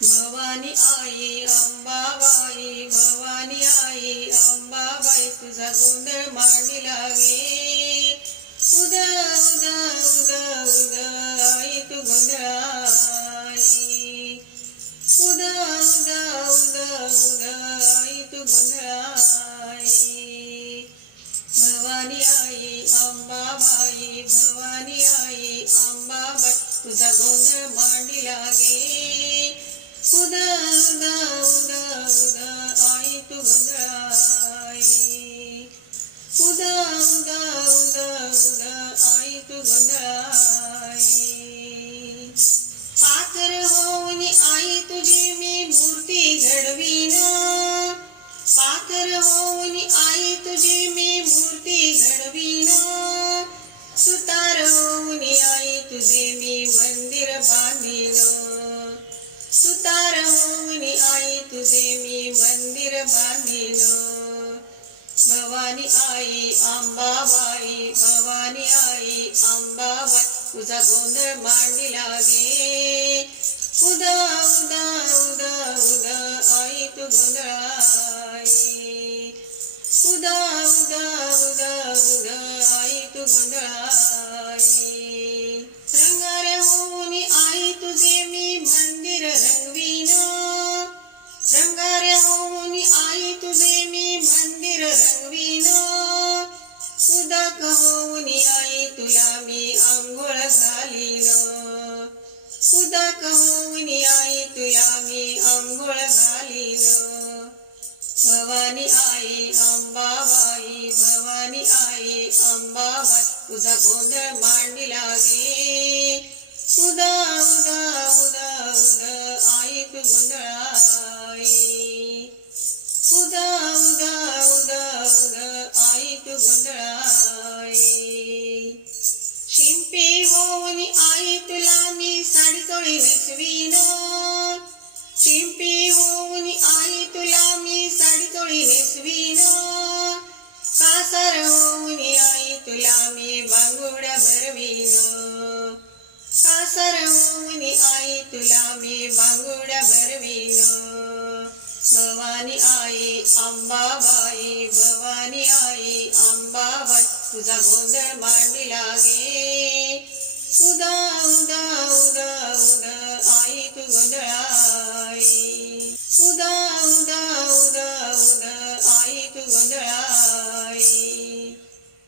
भवानी आई अंबाबाई भवानी आई अंबाबाई तुझा गोंधळ मांडी लागे उदा उदा उदा उदा आई तू गोंधळाई उदा उदा उदा उदा आई तू गोंधळाई भवानी आई अंबाबाई भवानी आई अंबाबाई तुझा गोंधळ मांडी लागे उदा उदा उदा उदा आई तू गोंधळाई उदा उदा उदा उदा आई तू गोंधळाई पाथर होऊन आई तुझी मी मूर्ती घडविना पाथर होऊन आई तुझी मी मूर्ती घडविना सुतार होऊन आई तुझे मी मंदिर बांधीन. सुतार तुझे मी मंदिर बांधीन भवानी आई आंबाबाई भवानी आई आंबाबाई तुझा गोंधळ मांडी लागे. उदा उदा उदा उदा आई तू गोंधळाई उदा उदा उदा उदा आई तू गोंधळाई उदाक होऊन आई तुला मी आंघोळ घालीन. भवानी आई अंबाबाई भवानी आई अंबाबाई तुझा गोंधळ मांडी लागे उदा उदा उदा तुला मी साडी चोळी नेसवीन. शिंपी होऊन आई तुला मी साडी चोळी नेसवीन. कासर होऊन आई तुला मी बांगुड्या भरवीन. कासर होऊन आई तुला मी बांगुड्या भरवीन. भवानी आई अंबाबाई भवानी आई अंबाबाई तुझा गोंधळ लागे उदा उदा